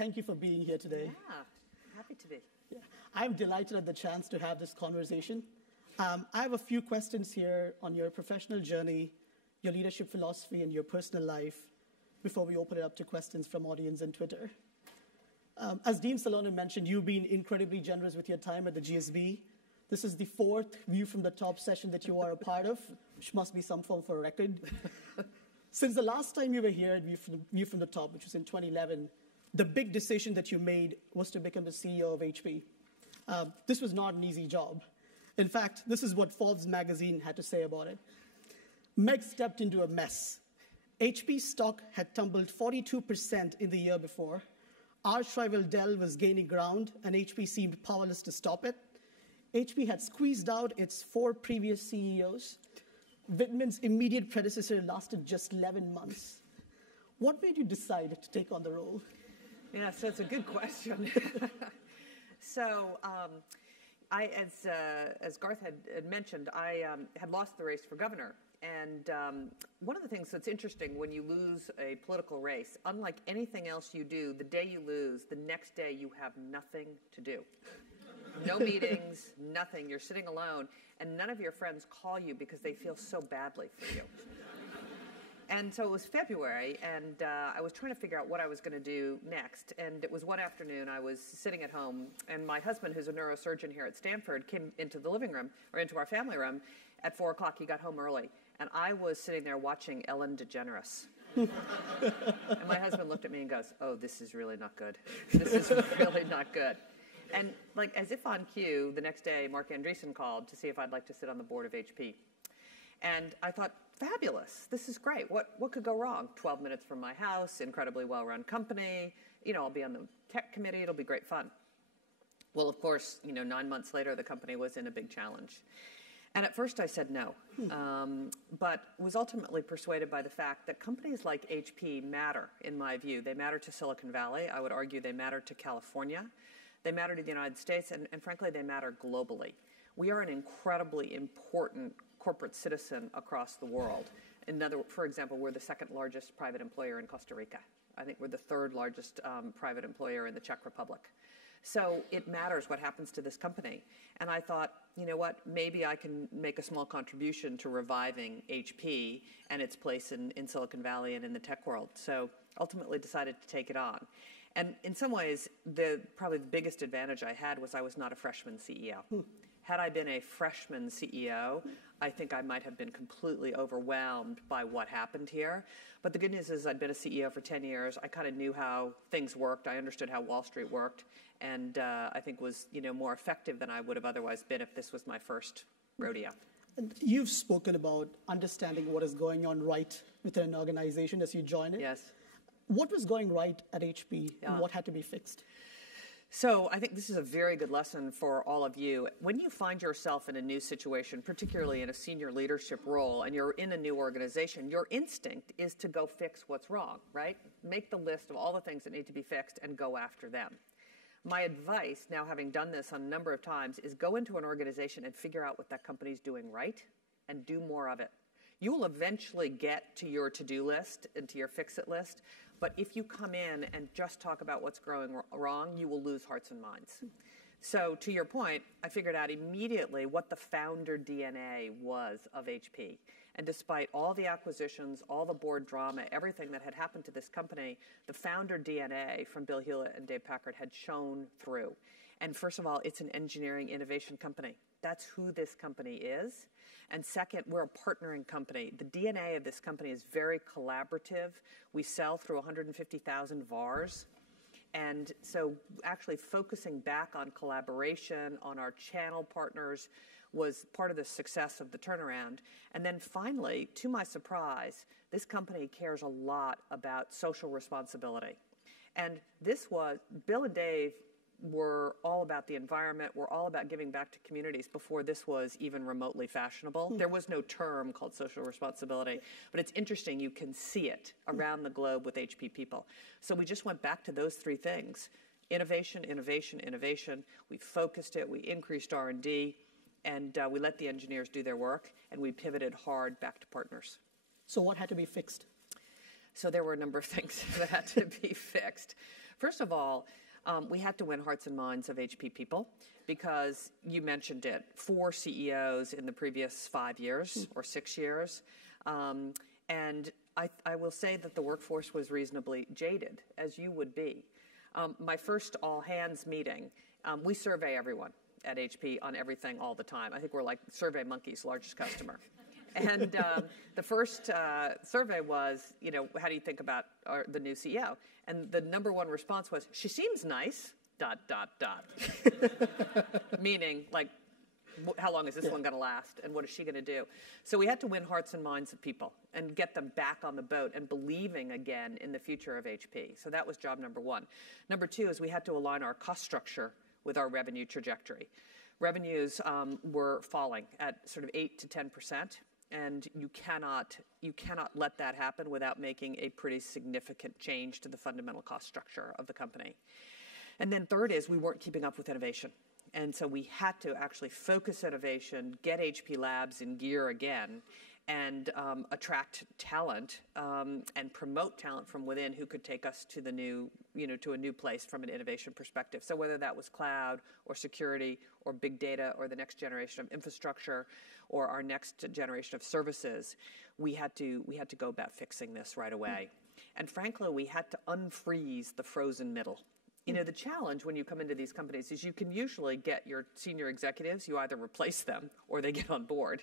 thank you for being here today. Yeah, happy to be. Yeah. I'm delighted at the chance to have this conversation. I have a few questions here on your professional journey, your leadership philosophy, and your personal life before we open it up to questions from audience and Twitter. As Dean Salonen mentioned, you've been incredibly generous with your time at the GSB. This is the fourth View from the Top session that you are a part of, which must be some form of a record. Since the last time you were here at View from the Top, which was in 2011, the big decision that you made was to become the CEO of HP. This was not an easy job. In fact, this is what Forbes magazine had to say about it. Meg stepped into a mess. HP stock had tumbled 42% in the year before. Arch rival Dell was gaining ground, and HP seemed powerless to stop it. HP had squeezed out its 4 previous CEOs. Whitman's immediate predecessor lasted just 11 months. What made you decide to take on the role? Yeah, so it's a good question. So, as Garth had mentioned, I had lost the race for governor. And one of the things that's interesting when you lose a political race, unlike anything else you do, the day you lose, the next day you have nothing to do. No meetings, nothing. You're sitting alone, and none of your friends call you because they feel so badly for you. And so it was February, and I was trying to figure out what I was going to do next. And it was one afternoon, I was sitting at home, and my husband, who's a neurosurgeon here at Stanford, came into the living room, or into our family room, at 4 o'clock. He got home early, and I was sitting there watching Ellen DeGeneres. And my husband looked at me and goes, "Oh, this is really not good. This is really not good." And like as if on cue, the next day, Mark Andreessen called to see if I'd like to sit on the board of HP. And I thought, fabulous, this is great. What could go wrong? 12 minutes from my house, incredibly well-run company. You know, I'll be on the tech committee. It'll be great fun. Well, of course, 9 months later, the company was in a big challenge. And at first I said no, but was ultimately persuaded by the fact that companies like HP matter, in my view. They matter to Silicon Valley. I would argue they matter to California. They matter to the United States, and frankly, they matter globally. We are an incredibly important corporate citizen across the world. For example, we're the second largest private employer in Costa Rica. I think we're the third largest private employer in the Czech Republic. So it matters what happens to this company. And I thought, you know what, maybe I can make a small contribution to reviving HP and its place in Silicon Valley and in the tech world. So ultimately decided to take it on. And in some ways, probably the biggest advantage I had was I was not a freshman CEO. Had I been a freshman CEO, I think I might have been completely overwhelmed by what happened here. But the good news is I'd been a CEO for 10 years. I kind of knew how things worked. I understood how Wall Street worked. And I think was more effective than I would have otherwise been if this was my first rodeo. And you've spoken about understanding what is going on right within an organization as you join it. Yes. What was going right at HP and what had to be fixed? So I think this is a very good lesson for all of you. When you find yourself in a new situation, particularly in a senior leadership role, and you're in a new organization, your instinct is to go fix what's wrong, right? Make the list of all the things that need to be fixed and go after them. My advice, now having done this a number of times, is go into an organization and figure out what that company's doing right and do more of it. You will eventually get to your to-do list and to your fix-it list, but if you come in and just talk about what's going wrong, you will lose hearts and minds. So to your point, I figured out immediately what the founder DNA was of HP. And despite all the acquisitions, all the board drama, everything that had happened to this company, the founder DNA from Bill Hewlett and Dave Packard had shown through. And first of all, it's an engineering innovation company. That's who this company is. And second, we're a partnering company. The DNA of this company is very collaborative. We sell through 150,000 VARs. And so actually focusing back on collaboration, on our channel partners, was part of the success of the turnaround. And then finally, to my surprise, this company cares a lot about social responsibility. And Bill and Dave were all about the environment, were all about giving back to communities before this was even remotely fashionable. There was no term called social responsibility, but it's interesting, you can see it around the globe with HP people. So we just went back to those 3 things: innovation, innovation, innovation. We focused it, we increased R&D, and we let the engineers do their work, and we pivoted hard back to partners. So what had to be fixed? So there were a number of things that had to be fixed. First of all, we had to win hearts and minds of HP people because you mentioned it, 4 CEOs in the previous 5 years or 6 years. And I will say that the workforce was reasonably jaded, as you would be. My first all-hands meeting, we survey everyone at HP on everything all the time. I think we're like Survey Monkey's largest customer. And the first survey was, how do you think about the new CEO? And the number one response was, she seems nice, ... Meaning, like, how long is this one going to last, and what is she going to do? So we had to win hearts and minds of people and get them back on the boat and believing again in the future of HP. So that was job number one. Number two is we had to align our cost structure with our revenue trajectory. Revenues were falling at sort of 8 to 10%, and you cannot let that happen without making a pretty significant change to the fundamental cost structure of the company. And then third is we weren't keeping up with innovation. And so we had to actually focus innovation, get HP Labs in gear again, and attract talent and promote talent from within who could take us to the new, to a new place from an innovation perspective. So whether that was cloud or security or big data or the next generation of infrastructure or our next generation of services, we had to go about fixing this right away. And frankly, we had to unfreeze the frozen middle. The challenge when you come into these companies is you can usually get your senior executives, you either replace them or they get on board.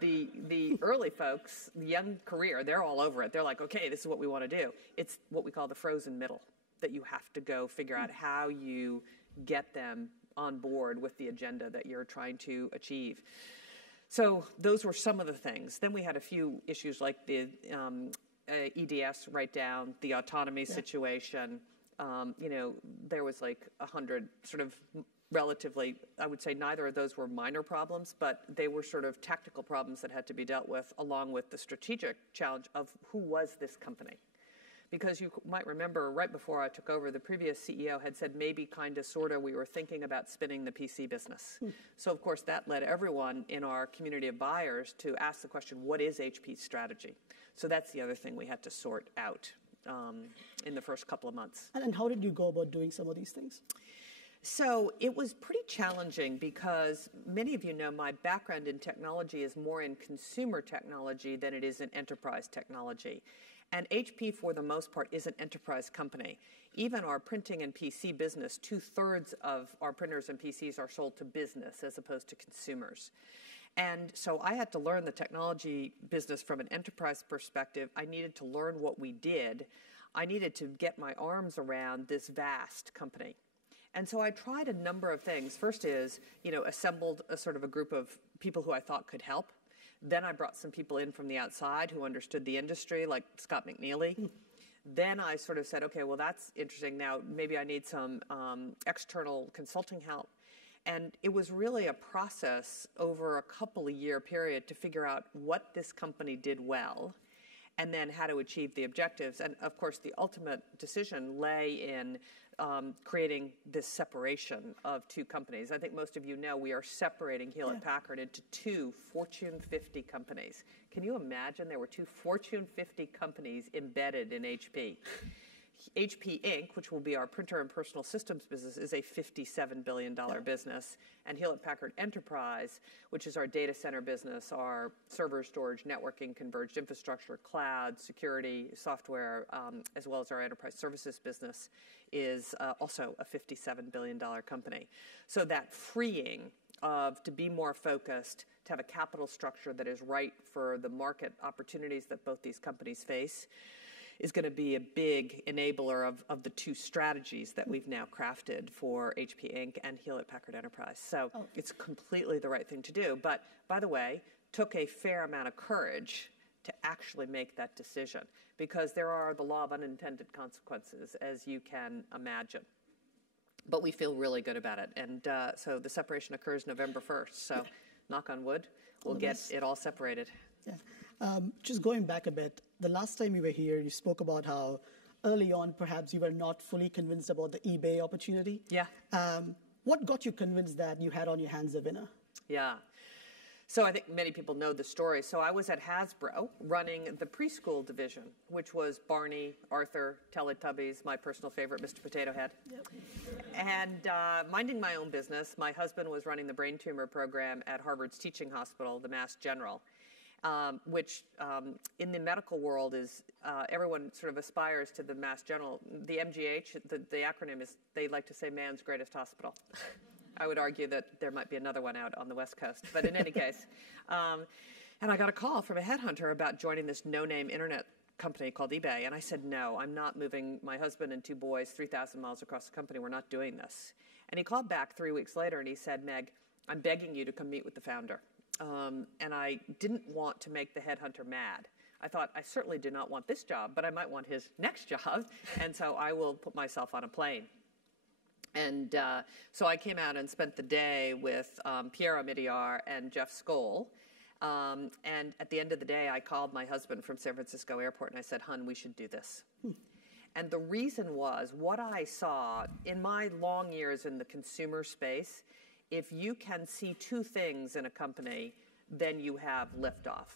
The early folks, the young career, they're all over it. They're like, okay, this is what we want to do. It's what we call the frozen middle that you have to go figure out how you get them on board with the agenda that you're trying to achieve. So those were some of the things. Then we had a few issues like the EDS write-down, the autonomy situation. There was like 100 sort of relatively, I would say neither of those were minor problems, but they were sort of tactical problems that had to be dealt with along with the strategic challenge of who was this company. Because you might remember right before I took over, the previous CEO had said maybe kind of sort of we were thinking about spinning the PC business. So of course that led everyone in our community of buyers to ask the question, what is HP's strategy? So that's the other thing we had to sort out in the first couple of months. And how did you go about doing some of these things? So it was pretty challenging because many of you know my background in technology is more in consumer technology than it is in enterprise technology. And HP, for the most part, is an enterprise company. Even our printing and PC business, 2/3 of our printers and PCs are sold to business as opposed to consumers. And so I had to learn the technology business from an enterprise perspective. I needed to learn what we did. I needed to get my arms around this vast company. And so I tried a number of things. First is, assembled a sort of a group of people who I thought could help. Then I brought some people in from the outside who understood the industry, like Scott McNeely. Then I sort of said, okay, well, that's interesting. Now maybe I need some external consulting help. And it was really a process over a couple of year period to figure out what this company did well and then how to achieve the objectives. And of course, the ultimate decision lay in creating this separation of two companies. I think most of you know we are separating Hewlett-Packard into 2 Fortune 50 companies. Can you imagine there were 2 Fortune 50 companies embedded in HP? HP Inc., which will be our printer and personal systems business, is a $57 billion business. And Hewlett-Packard Enterprise, which is our data center business, our server storage, networking, converged infrastructure, cloud, security, software, as well as our enterprise services business, is also a $57 billion company. So that freeing to be more focused, to have a capital structure that is right for the market opportunities that both these companies face, is going to be a big enabler of the 2 strategies that we've now crafted for HP Inc. and Hewlett-Packard Enterprise. So it's completely the right thing to do. But, by the way, took a fair amount of courage to actually make that decision because there are the law of unintended consequences, as you can imagine. But we feel really good about it. And so the separation occurs November 1st. So knock on wood, we'll get it all separated. Yeah. Just going back a bit, the last time you were here, you spoke about how early on, perhaps you were not fully convinced about the eBay opportunity. Yeah. What got you convinced that you had on your hands a winner? Yeah. So I think many people know the story. So I was at Hasbro running the preschool division, which was Barney, Arthur, Teletubbies, my personal favorite, Mr. Potato Head. Yep. And minding my own business, my husband was running the brain tumor program at Harvard's teaching hospital, the Mass General, which in the medical world is, everyone sort of aspires to the Mass General. The MGH, the acronym is, they like to say man's greatest hospital. I would argue that there might be another one out on the West Coast. But in any case, and I got a call from a headhunter about joining this no-name internet company called eBay. And I said, no, I'm not moving my husband and 2 boys 3,000 miles across the country. We're not doing this. And he called back 3 weeks later and he said, Meg, I'm begging you to come meet with the founder. And I didn't want to make the headhunter mad. I thought, I certainly do not want this job, but I might want his next job. And so I will put myself on a plane. And so I came out and spent the day with Pierre Omidyar and Jeff Skoll. And at the end of the day, I called my husband from San Francisco Airport and I said, hun, we should do this. And the reason was what I saw in my long years in the consumer space, if you can see 2 things in a company, then you have liftoff.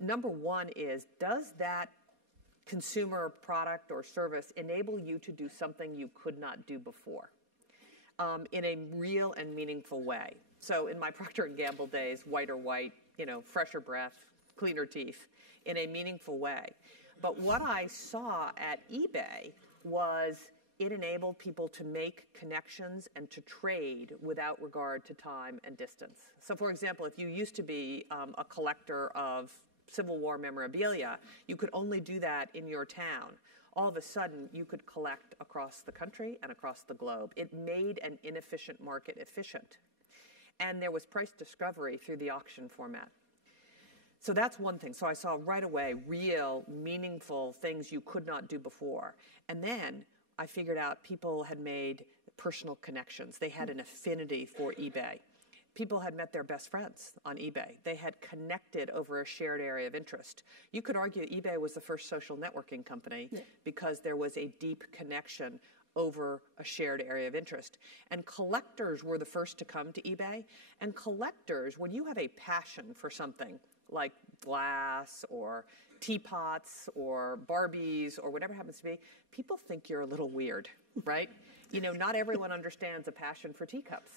Number one is, does that consumer product or service enable you to do something you could not do before in a real and meaningful way? So in my Procter & Gamble days, whiter white, fresher breath, cleaner teeth, in a meaningful way. But what I saw at eBay was it enabled people to make connections and to trade without regard to time and distance. So for example, if you used to be a collector of Civil War memorabilia, you could only do that in your town. All of a sudden, you could collect across the country and across the globe. It made an inefficient market efficient. And there was price discovery through the auction format. So that's one thing. So I saw right away real, meaningful things you could not do before. And then I figured out people had made personal connections. They had an affinity for eBay. People had met their best friends on eBay. They had connected over a shared area of interest. You could argue eBay was the first social networking company because there was a deep connection over a shared area of interest. And collectors were the first to come to eBay. And collectors, when you have a passion for something like glass or teapots or Barbies or whatever it happens to be, people think you're a little weird, right? Not everyone understands a passion for teacups.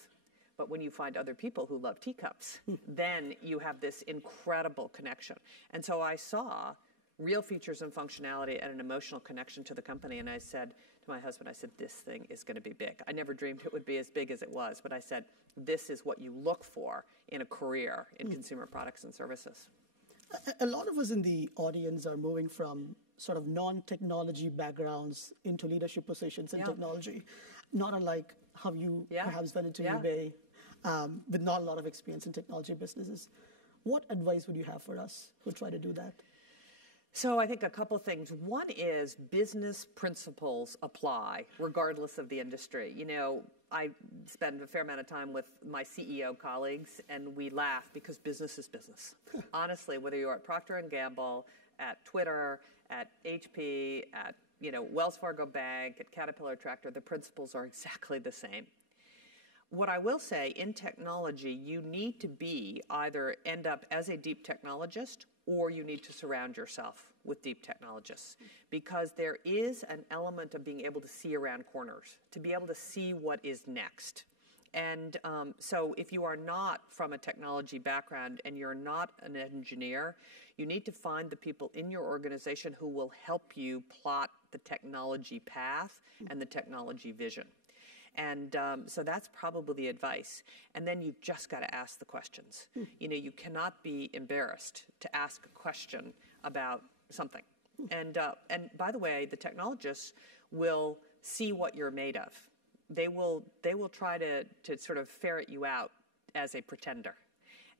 But when you find other people who love teacups, then you have this incredible connection. And so I saw real features and functionality and an emotional connection to the company. And I said to my husband, I said, this thing is going to be big. I never dreamed it would be as big as it was. But I said, this is what you look for in a career in consumer products and services. A lot of us in the audience are moving from sort of non-technology backgrounds into leadership positions in technology, not unlike how you perhaps went into eBay. With not a lot of experience in technology businesses. What advice would you have for us who try to do that? So I think a couple things. One is business principles apply regardless of the industry. I spend a fair amount of time with my CEO colleagues and we laugh because business is business. Honestly, whether you're at Procter & Gamble, at Twitter, at HP, at Wells Fargo Bank, at Caterpillar Tractor, the principles are exactly the same. What I will say, in technology, you need to either end up as a deep technologist or you need to surround yourself with deep technologists because there is an element of being able to see around corners, to be able to see what is next. And so if you are not from a technology background and you're not an engineer, you need to find the people in your organization who will help you plot the technology path and the technology vision. And so that's probably the advice. And then you've just got to ask the questions. You cannot be embarrassed to ask a question about something. And by the way, the technologists will see what you're made of. They will try to sort of ferret you out as a pretender.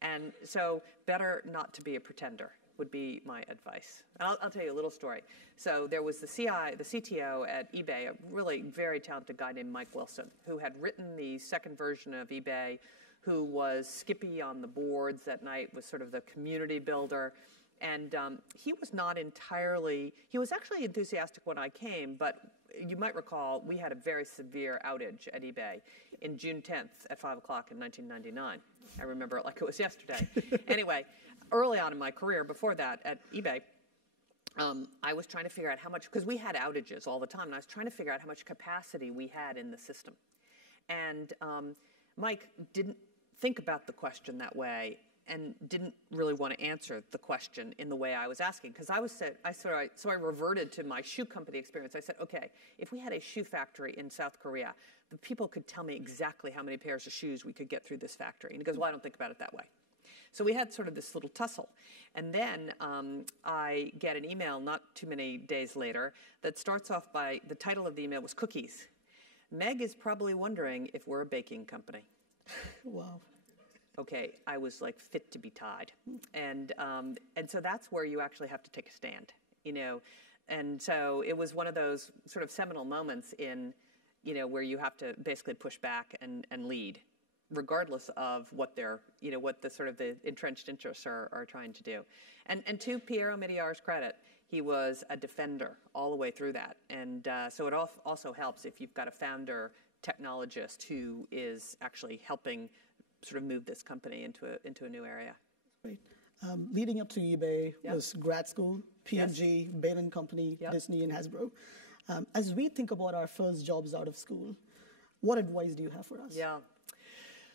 And so better not to be a pretender would be my advice. And I'll tell you a little story. So there was the CTO at eBay, a really very talented guy named Mike Wilson, who had written the second version of eBay, who was Skippy on the boards at night, was sort of the community builder. And he was not entirely, he was actually enthusiastic when I came, but you might recall we had a very severe outage at eBay in June 10th at 5 o'clock in 1999. I remember it like it was yesterday. Anyway, early on in my career, before that at eBay, I was trying to figure out how much, because we had outages all the time, and I was trying to figure out how much capacity we had in the system. And Mike didn't think about the question that way and didn't really want to answer the question in the way I was asking, because so I reverted to my shoe company experience. I said, okay, if we had a shoe factory in South Korea, the people could tell me exactly how many pairs of shoes we could get through this factory. And he goes, well, I don't think about it that way. So we had sort of this little tussle. And then I get an email not too many days later that starts off by, the title of the email was Cookies. Meg is probably wondering if we're a baking company. Wow. Okay, I was like fit to be tied. And so that's where you actually have to take a stand, you know. And so it was one of those sort of seminal moments in, you know, where you have to basically push back and lead, regardless of what they're, you know, what the sort of the entrenched interests are trying to do. And to Piero Migliar's credit, he was a defender all the way through that. And so it also helps if you've got a founder technologist who is actually helping sort of move this company into a new area. Great. Leading up to eBay was grad school, P&G, Bain & Company, Disney, and Hasbro. As we think about our first jobs out of school, what advice do you have for us? Yeah.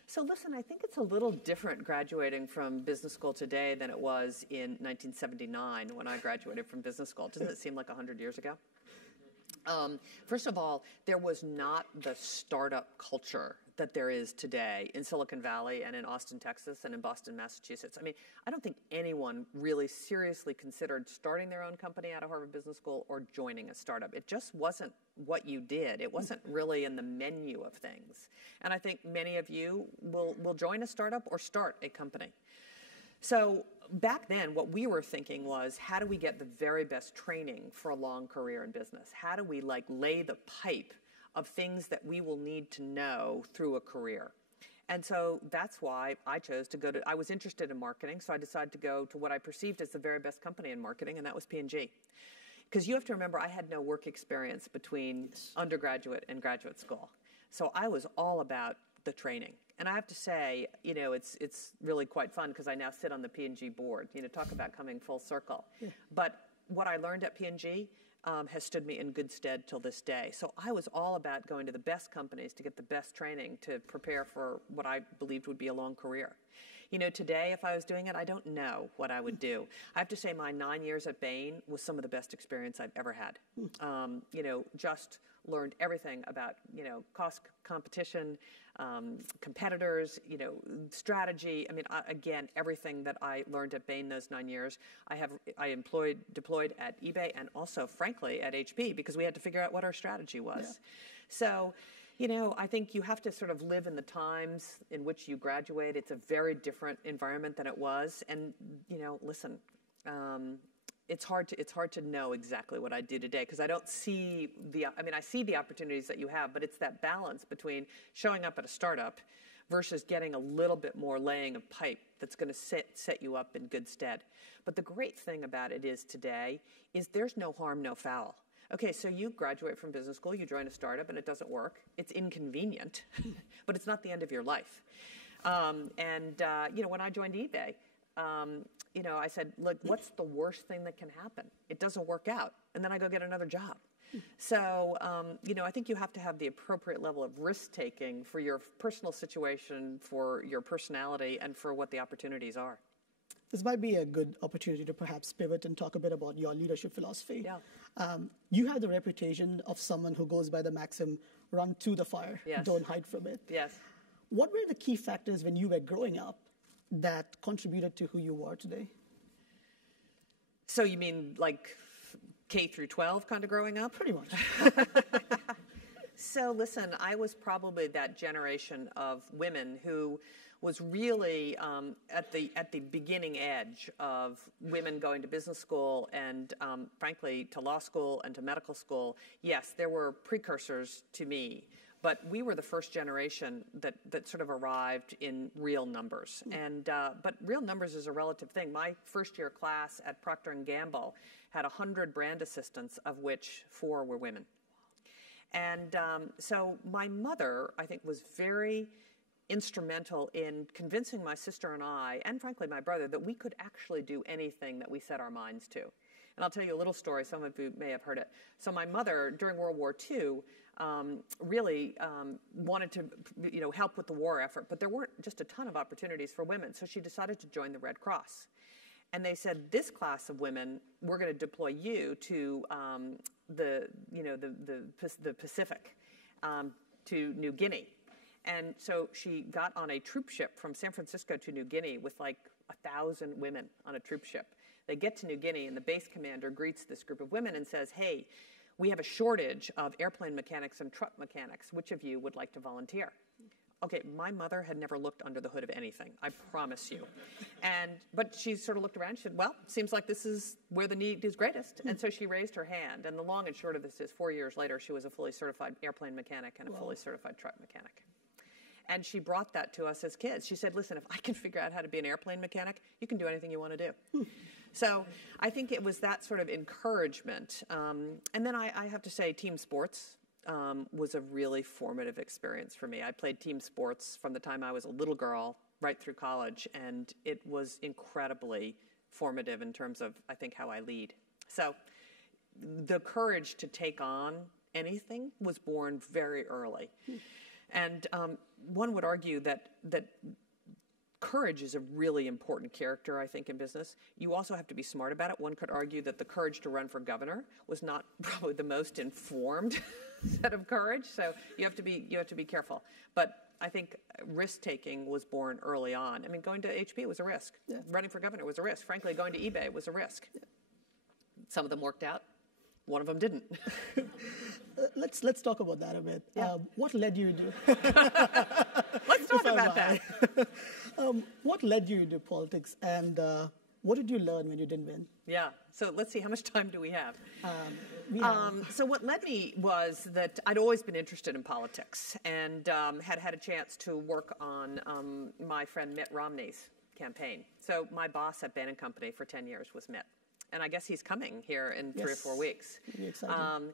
So listen, I think it's a little different graduating from business school today than it was in 1979 when I graduated from business school. Doesn't it seem like 100 years ago? First of all, there was not the startup culture that there is today in Silicon Valley and in Austin, Texas, and in Boston, Massachusetts. I mean, I don't think anyone really seriously considered starting their own company out of Harvard Business School or joining a startup. It just wasn't what you did. It wasn't really in the menu of things. And I think many of you will join a startup or start a company. So back then, what we were thinking was, how do we get the very best training for a long career in business? How do we lay the pipe of things that we will need to know through a career? And so that's why I chose to I was interested in marketing, so I decided to go to what I perceived as the very best company in marketing, and that was P&G. Because you have to remember, I had no work experience between undergraduate and graduate school. So I was all about the training. And I have to say, you know, it's really quite fun because I now sit on the P&G board. You know, talk about coming full circle. Yeah. But what I learned at P&G has stood me in good stead till this day. So I was all about going to the best companies to get the best training to prepare for what I believed would be a long career. You know, today, if I was doing it, I don't know what I would do. I have to say my 9 years at Bain was some of the best experience I've ever had. You know, just learned everything about, you know, cost competition, competitors, you know, strategy. I mean, again, everything that I learned at Bain those 9 years, I deployed at eBay and also, frankly, at HP because we had to figure out what our strategy was. Yeah. So, you know, I think you have to sort of live in the times in which you graduate. It's a very different environment than it was. And, you know, listen, it's hard to know exactly what I do today because I don't see I see the opportunities that you have, but it's that balance between showing up at a startup versus getting a little bit more laying of pipe that's going to set you up in good stead. But the great thing about it is today is there's no harm, no foul. Okay, so you graduate from business school, you join a startup, and it doesn't work. It's inconvenient, but it's not the end of your life. You know, when I joined eBay, you know, I said, look, what's the worst thing that can happen? It doesn't work out, and then I go get another job. So, you know, I think you have to have the appropriate level of risk-taking for your personal situation, for your personality, and for what the opportunities are. This might be a good opportunity to perhaps pivot and talk a bit about your leadership philosophy. Yeah. You have the reputation of someone who goes by the maxim, run to the fire, don't hide from it. Yes. What were the key factors when you were growing up that contributed to who you are today? So you mean like K through 12 kind of growing up? Pretty much. So listen, I was probably that generation of women who was really at the beginning edge of women going to business school and, frankly, to law school and to medical school. Yes, there were precursors to me, but we were the first generation that sort of arrived in real numbers. But real numbers is a relative thing. My first-year class at Procter & Gamble had 100 brand assistants, of which 4 were women. And so my mother, I think, was very instrumental in convincing my sister and I, and frankly my brother, that we could actually do anything that we set our minds to. And I'll tell you a little story. Some of you may have heard it. So my mother, during World War II, really wanted to, help with the war effort, but there weren't just a ton of opportunities for women. So she decided to join the Red Cross. And they said, this class of women, we're going to deploy you to the Pacific, to New Guinea. And so she got on a troop ship from San Francisco to New Guinea with like 1,000 women on a troop ship. They get to New Guinea, and the base commander greets this group of women and says, hey, we have a shortage of airplane mechanics and truck mechanics. Which of you would like to volunteer? Okay, my mother had never looked under the hood of anything, I promise you. But she sort of looked around and said, well, seems like this is where the need is greatest. And so she raised her hand. And the long and short of this is 4 years later, she was a fully certified airplane mechanic and a fully certified truck mechanic. And she brought that to us as kids. She said, listen, if I can figure out how to be an airplane mechanic, you can do anything you want to do. So I think it was that sort of encouragement. And then I have to say team sports was a really formative experience for me. I played team sports from the time I was a little girl right through college, and it was incredibly formative in terms of, I think, how I lead. So the courage to take on anything was born very early. And one would argue that courage is a really important character, I think, in business. You also have to be smart about it. One could argue that the courage to run for governor was not probably the most informed set of courage. So you have to be careful. But I think risk-taking was born early on. I mean, going to HP was a risk. Yeah. Running for governor was a risk. Frankly, going to eBay was a risk. Yeah. Some of them worked out. One of them didn't. Let's talk about that a bit. Yeah. What led you to... Let's talk about that. What led you into politics, and what did you learn when you didn't win? Yeah. So let's see, how much time do we have? So what led me was that I'd always been interested in politics, and had a chance to work on my friend Mitt Romney's campaign. So my boss at Bain & Company for 10 years was Mitt. And I guess he's coming here in 3 or 4 weeks. Really exciting.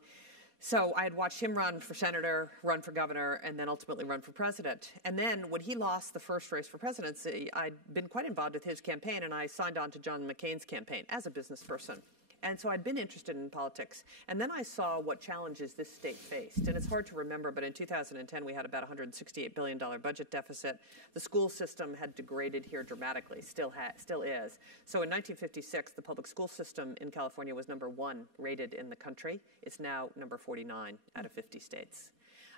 So I had watched him run for senator, run for governor, and then ultimately run for president. And then when he lost the first race for presidency, I'd been quite involved with his campaign, and I signed on to John McCain's campaign as a business person. And so I'd been interested in politics. And then I saw what challenges this state faced. And it's hard to remember, but in 2010, we had about a $168 billion budget deficit. The school system had degraded here dramatically, still is. So in 1956, the public school system in California was number 1 rated in the country. It's now number 49 out of 50 states.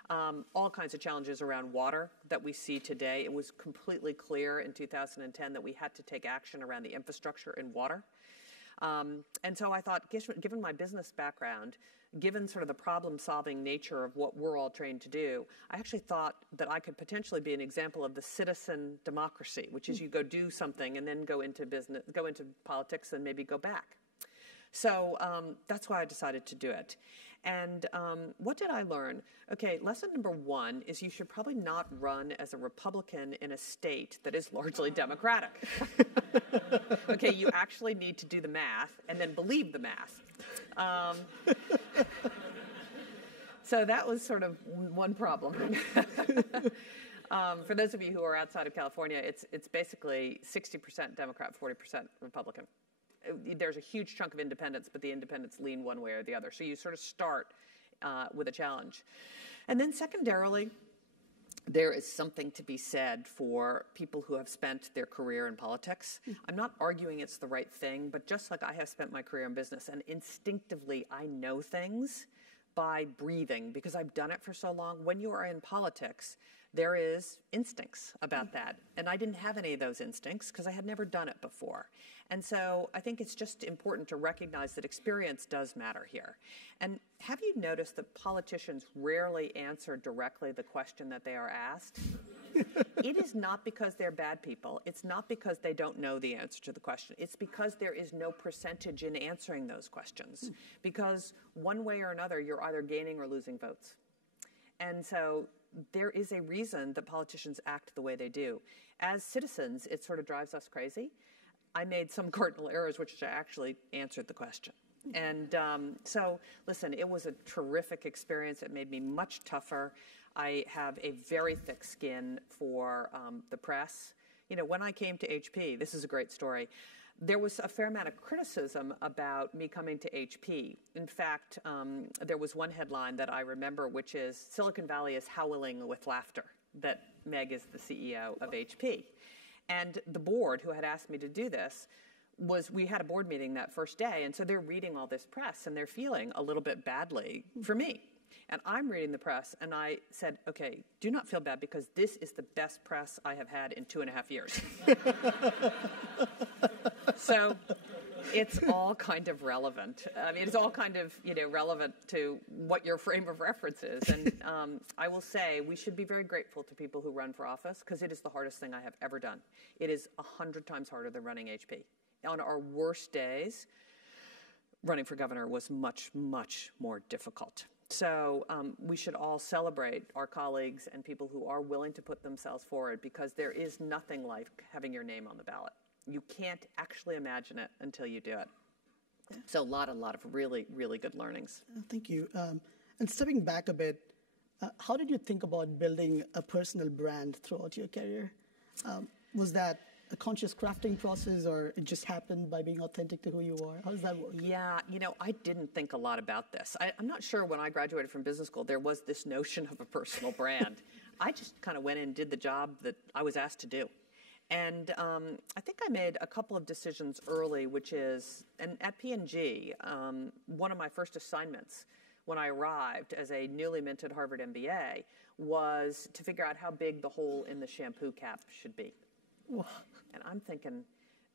All kinds of challenges around water that we see today. It was completely clear in 2010 that we had to take action around the infrastructure in water. And so I thought, given my business background, given sort of the problem-solving nature of what we're all trained to do, I actually thought that I could potentially be an example of the citizen democracy, which is you go do something and then go into business, go into politics, and maybe go back. So that's why I decided to do it. And what did I learn? Okay, lesson number 1 is you should probably not run as a Republican in a state that is largely Democratic. Okay, you actually need to do the math and then believe the math. So that was sort of one problem. For those of you who are outside of California, it's basically 60% Democrat, 40% Republican. There's a huge chunk of independents, but the independents lean one way or the other. So you sort of start with a challenge. And then secondarily, there is something to be said for people who have spent their career in politics. I'm not arguing it's the right thing, but just like I have spent my career in business, and instinctively I know things by breathing because I've done it for so long. When you are in politics, there is instincts about that. And I didn't have any of those instincts because I had never done it before. And so I think it's just important to recognize that experience does matter here. And have you noticed that politicians rarely answer directly the question that they are asked? It is not because they're bad people. It's not because they don't know the answer to the question. It's because there is no percentage in answering those questions. Because one way or another, you're either gaining or losing votes. And so there is a reason that politicians act the way they do. As citizens, it sort of drives us crazy. I made some cardinal errors, which actually answered the question. And so, listen, it was a terrific experience. It made me much tougher. I have a very thick skin for the press. You know, when I came to HP, this is a great story, there was a fair amount of criticism about me coming to HP. In fact, there was one headline that I remember, which is, Silicon Valley is howling with laughter that Meg is the CEO of HP. And the board, who had asked me to do this, we had a board meeting that first day, and so they're reading all this press, and they're feeling a little bit badly for me. And I'm reading the press, and I said, okay, do not feel bad, because this is the best press I have had in 2.5 years. So it's all kind of relevant. I mean, it's all kind of, relevant to what your frame of reference is. And I will say we should be very grateful to people who run for office, because it is the hardest thing I have ever done. It is 100 times harder than running HP. On our worst days, running for governor was much, much more difficult. So we should all celebrate our colleagues and people who are willing to put themselves forward, because there is nothing like having your name on the ballot. You can't actually imagine it until you do it. Yeah. So a lot of really, really good learnings. Thank you. And stepping back a bit, how did you think about building a personal brand throughout your career? Was that a conscious crafting process, or it just happened by being authentic to who you are? How does that work? Yeah, I didn't think a lot about this. I'm not sure when I graduated from business school there was this notion of a personal brand. I just kind of went in and did the job that I was asked to do. And I think I made a couple of decisions early, which is, and at P&G, one of my first assignments when I arrived as a newly minted Harvard MBA was to figure out how big the hole in the shampoo cap should be. Whoa. And I'm thinking,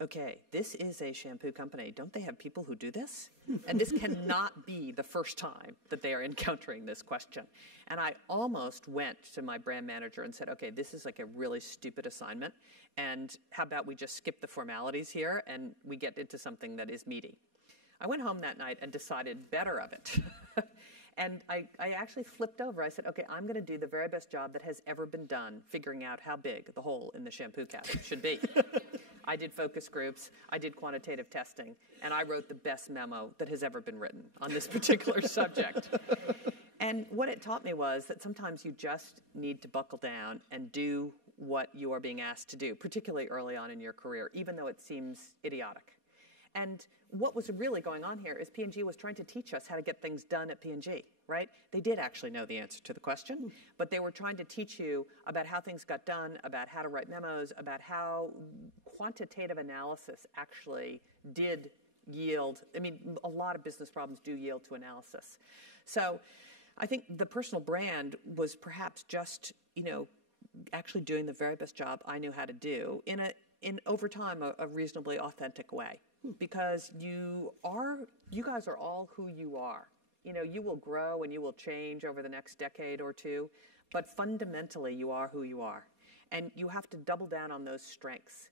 okay, this is a shampoo company. Don't they have people who do this? And this cannot be the first time that they are encountering this question. And I almost went to my brand manager and said, okay, this is like a really stupid assignment, and how about we just skip the formalities here and we get into something that is meaty. I went home that night and decided better of it. And I actually flipped over. I said, okay, I'm going to do the very best job that has ever been done figuring out how big the hole in the shampoo cap should be. I did focus groups, I did quantitative testing, and I wrote the best memo that has ever been written on this particular subject. And what it taught me was that sometimes you just need to buckle down and do what you are being asked to do, particularly early on in your career, even though it seems idiotic. And what was really going on here is P&G was trying to teach us how to get things done at P&G, right? They did actually know the answer to the question, but they were trying to teach you about how things got done, about how to write memos, about how quantitative analysis actually did yield. I mean, a lot of business problems do yield to analysis. So I think the personal brand was perhaps just, actually doing the very best job I knew how to do in over time, a reasonably authentic way. Because you guys are all who you are. You will grow and you will change over the next decade or two, but fundamentally you are who you are. And you have to double down on those strengths.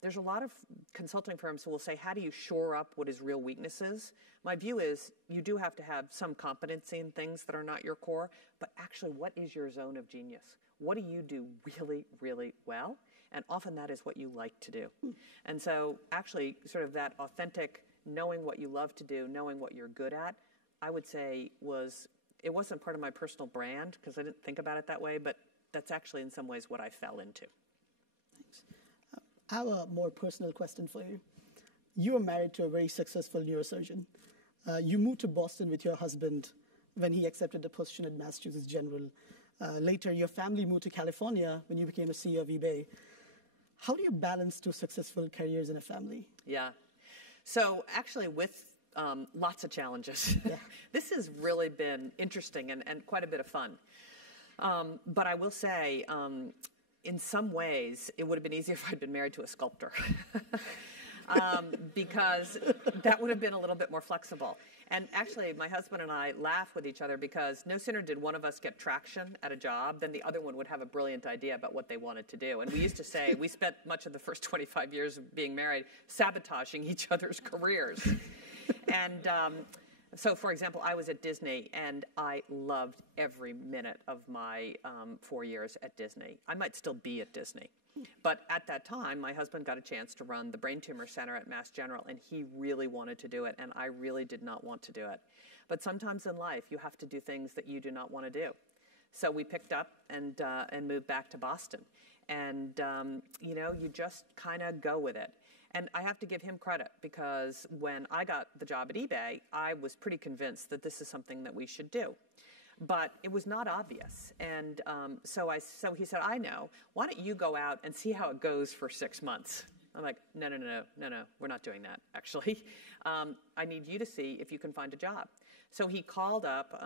There's a lot of consulting firms who will say, how do you shore up what is real weaknesses? My view is you do have to have some competency in things that are not your core, but actually what is your zone of genius? What do you do really, really well? And often that is what you like to do. And so actually sort of that authentic knowing what you love to do, knowing what you're good at, I would say it wasn't part of my personal brand because I didn't think about it that way, but that's actually in some ways what I fell into. Thanks. I have a more personal question for you. You are married to a very successful neurosurgeon. You moved to Boston with your husband when he accepted the position at Massachusetts General. Later, your family moved to California when you became a CEO of eBay. How do you balance two successful careers in a family? Yeah. So actually with lots of challenges. Yeah. This has really been interesting and quite a bit of fun. But I will say, in some ways, it would have been easier if I'd been married to a sculptor. Because that would have been a little bit more flexible. And actually, my husband and I laugh with each other because no sooner did one of us get traction at a job than the other one would have a brilliant idea about what they wanted to do. And we used to say, we spent much of the first 25 years of being married sabotaging each other's careers. And So, for example, I was at Disney, and I loved every minute of my 4 years at Disney. I might still be at Disney. But at that time, my husband got a chance to run the Brain Tumor Center at Mass General, and he really wanted to do it, and I really did not want to do it. But sometimes in life, you have to do things that you do not want to do. So we picked up and moved back to Boston. And, you just kind of go with it. And I have to give him credit, because when I got the job at eBay, I was pretty convinced that this is something that we should do. But it was not obvious. And so he said, I know. Why don't you go out and see how it goes for 6 months? I'm like, no, we're not doing that, actually. I need you to see if you can find a job. So he called up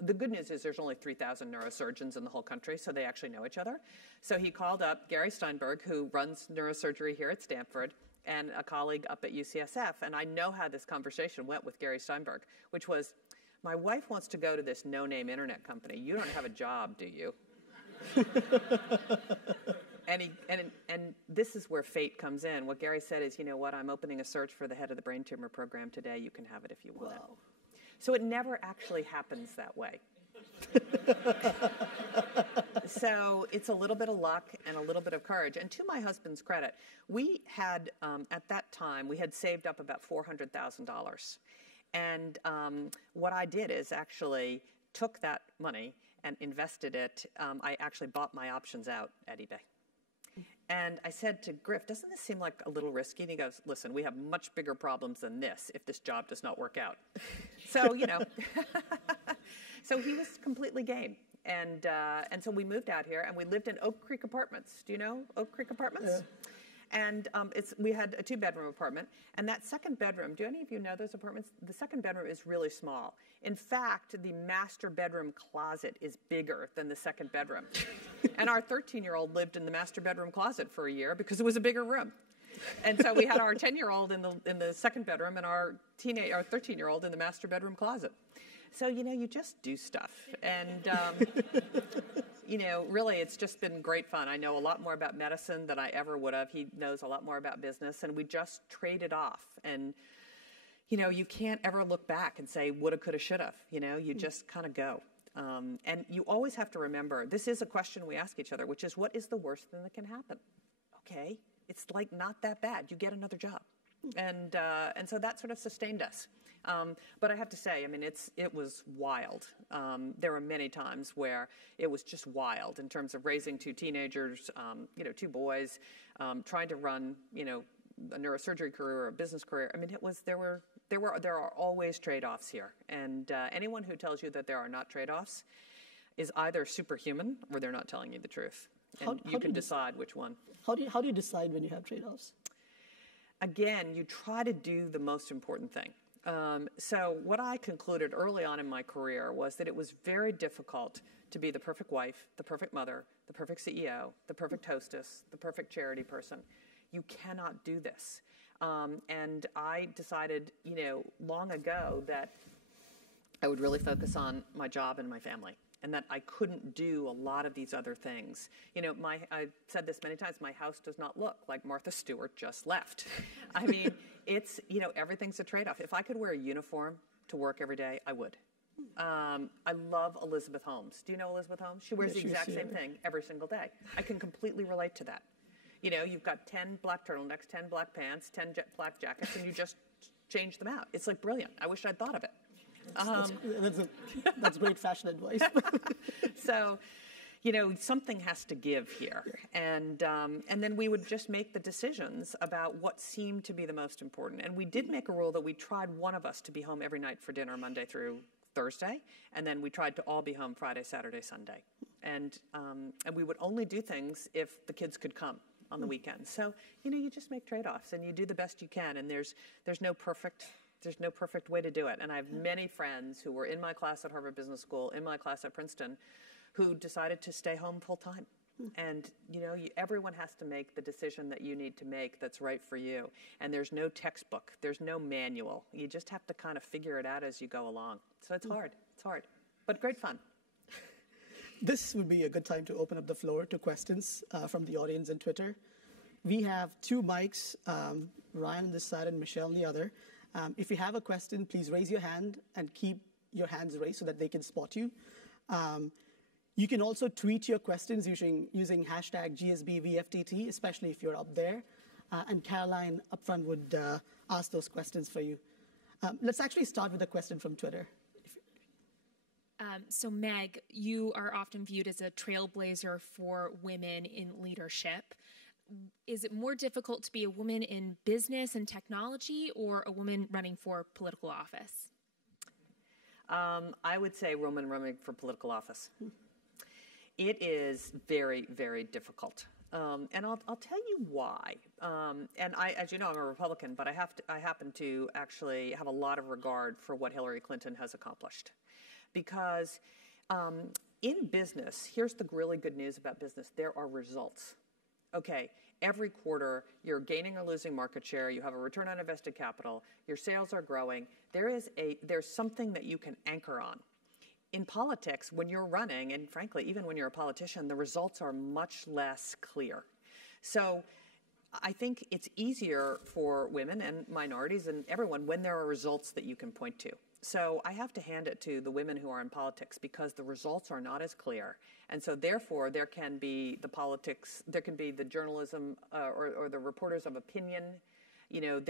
the good news is there's only 3,000 neurosurgeons in the whole country, so they actually know each other. So he called up Gary Steinberg, who runs neurosurgery here at Stanford, and a colleague up at UCSF. And I know how this conversation went with Gary Steinberg, which was, my wife wants to go to this no-name internet company. You don't have a job, do you? And this is where fate comes in. What Gary said is, you know what, I'm opening a search for the head of the brain tumor program today. You can have it if you want it. So it never actually happens that way. So it's a little bit of luck and a little bit of courage. And to my husband's credit, we had, at that time, we had saved up about $400,000. And what I did is actually took that money and invested it. I actually bought my options out at eBay. And I said to Griff, doesn't this seem like a little risky? And he goes, listen, we have much bigger problems than this if this job does not work out. So, so he was completely game. And so we moved out here, and we lived in Oak Creek Apartments. Do you know Oak Creek Apartments? Yeah. And we had a 2-bedroom apartment. And that second bedroom, do any of you know those apartments? The second bedroom is really small. In fact, the master bedroom closet is bigger than the second bedroom. And our 13-year-old lived in the master bedroom closet for a year because it was a bigger room. And so we had our 10-year-old in the second bedroom and our 13-year-old in the master bedroom closet. So, you just do stuff. And, really it's just been great fun. I know a lot more about medicine than I ever would have. He knows a lot more about business, and we just traded off. And, you can't ever look back and say, woulda, coulda, shoulda. You just kind of go. And you always have to remember, this is a question we ask each other, which is, what is the worst thing that can happen? Okay, it's like not that bad. You get another job. And so that sort of sustained us. But I have to say, it was wild. There were many times where it was just wild in terms of raising 2 teenagers, 2 boys, trying to run, a neurosurgery career or a business career. There are always trade-offs here. And anyone who tells you that there are not trade-offs is either superhuman or they're not telling you the truth. And you can decide which one. How do you decide when you have trade-offs? Again, you try to do the most important thing. So what I concluded early on in my career was that it was very difficult to be the perfect wife, the perfect mother, the perfect CEO, the perfect hostess, the perfect charity person. You cannot do this. And I decided, long ago that I would really focus on my job and my family, and that I couldn't do a lot of these other things. I've said this many times, my house does not look like Martha Stewart just left. It's, everything's a trade-off. If I could wear a uniform to work every day, I would. I love Elizabeth Holmes. Do you know Elizabeth Holmes? She wears the exact same thing every single day. I can completely relate to that. You've got 10 black turtlenecks, 10 black pants, 10 black jackets, and you just change them out. It's like brilliant. I wish I'd thought of it. That's great fashion advice. So, something has to give here. And then we would just make the decisions about what seemed to be the most important. And we did make a rule that we tried one of us to be home every night for dinner Monday through Thursday. And then we tried to all be home Friday, Saturday, Sunday. And we would only do things if the kids could come on the weekends. So, you just make trade-offs and you do the best you can. And there's no perfect way to do it. And I have many friends who were in my class at Harvard Business School, in my class at Princeton, who decided to stay home full time. And, everyone has to make the decision that you need to make that's right for you. And there's no textbook. There's no manual. You just have to kind of figure it out as you go along. So it's hard. It's hard. But great fun. This would be a good time to open up the floor to questions from the audience on Twitter. We have 2 mics, Ryan on this side and Michelle on the other. If you have a question, please raise your hand and keep your hands raised so that they can spot you. You can also tweet your questions using hashtag GSBVFTT, especially if you're up there. And Caroline up front would ask those questions for you. Let's actually start with a question from Twitter. So Meg, you are often viewed as a trailblazer for women in leadership. Is it more difficult to be a woman in business and technology or a woman running for political office? I would say a woman running for political office. It is very, very difficult. And I'll tell you why. And as you know, I'm a Republican, but I happen to actually have a lot of regard for what Hillary Clinton has accomplished. Because in business, here's the really good news about business. There are results. Okay, every quarter, you're gaining or losing market share. You have a return on invested capital. Your sales are growing. There's something that you can anchor on. In politics, when you're running, and frankly, even when you're a politician, the results are much less clear. So I think it's easier for women and minorities and everyone when there are results that you can point to. So I have to hand it to the women who are in politics because the results are not as clear. And so therefore, there can be the politics, there can be the journalism or the reporters of opinion. You know,